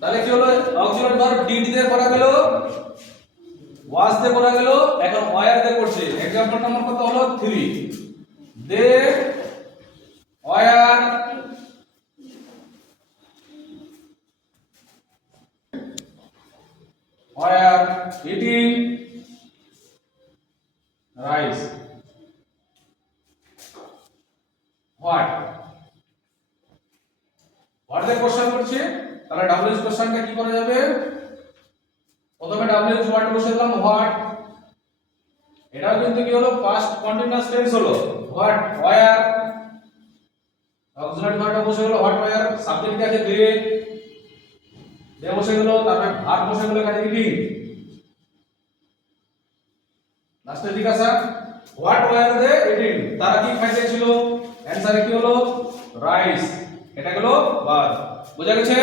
তাহলে কি হলো অক্সিলারি ভার্ব ডিড দিয়ে করা গেল, ওয়াজ দিয়ে করা গেল, এখন ওয়্যার দিয়ে করছে। एग्जांपल নাম্বার কত হলো 3। They were eating rice. What দিয়ে কোশ্চেন করছে, তাহলে ডাব্লিউএইচ কোশ্চেনটা কি করা যাবে? প্রথমে ডাব্লিউএইচ ওয়ার্ড বসে দিলাম হোয়াট, এটাও কিন্তু কি হলো পাস্ট কন্টিনিউয়াস টেন্স হলো। হোয়াট ওয়্যার, অক্সিলারি ভার্বটা বসে গেল হোয়াট ওয়্যার, সাবজেক্ট কি আছে দে বসে গেল, তারপরে ভার্ব বসে গেল এখানে ইটিং। লাস্টে জিজ্ঞাসা হোয়াট ওয়্যার দে ইটিং, তারা কি খাইতে ছিল? অ্যানসারে কি হলো রাইস, এটা গেল ভার্ব। বুঝা গেছে?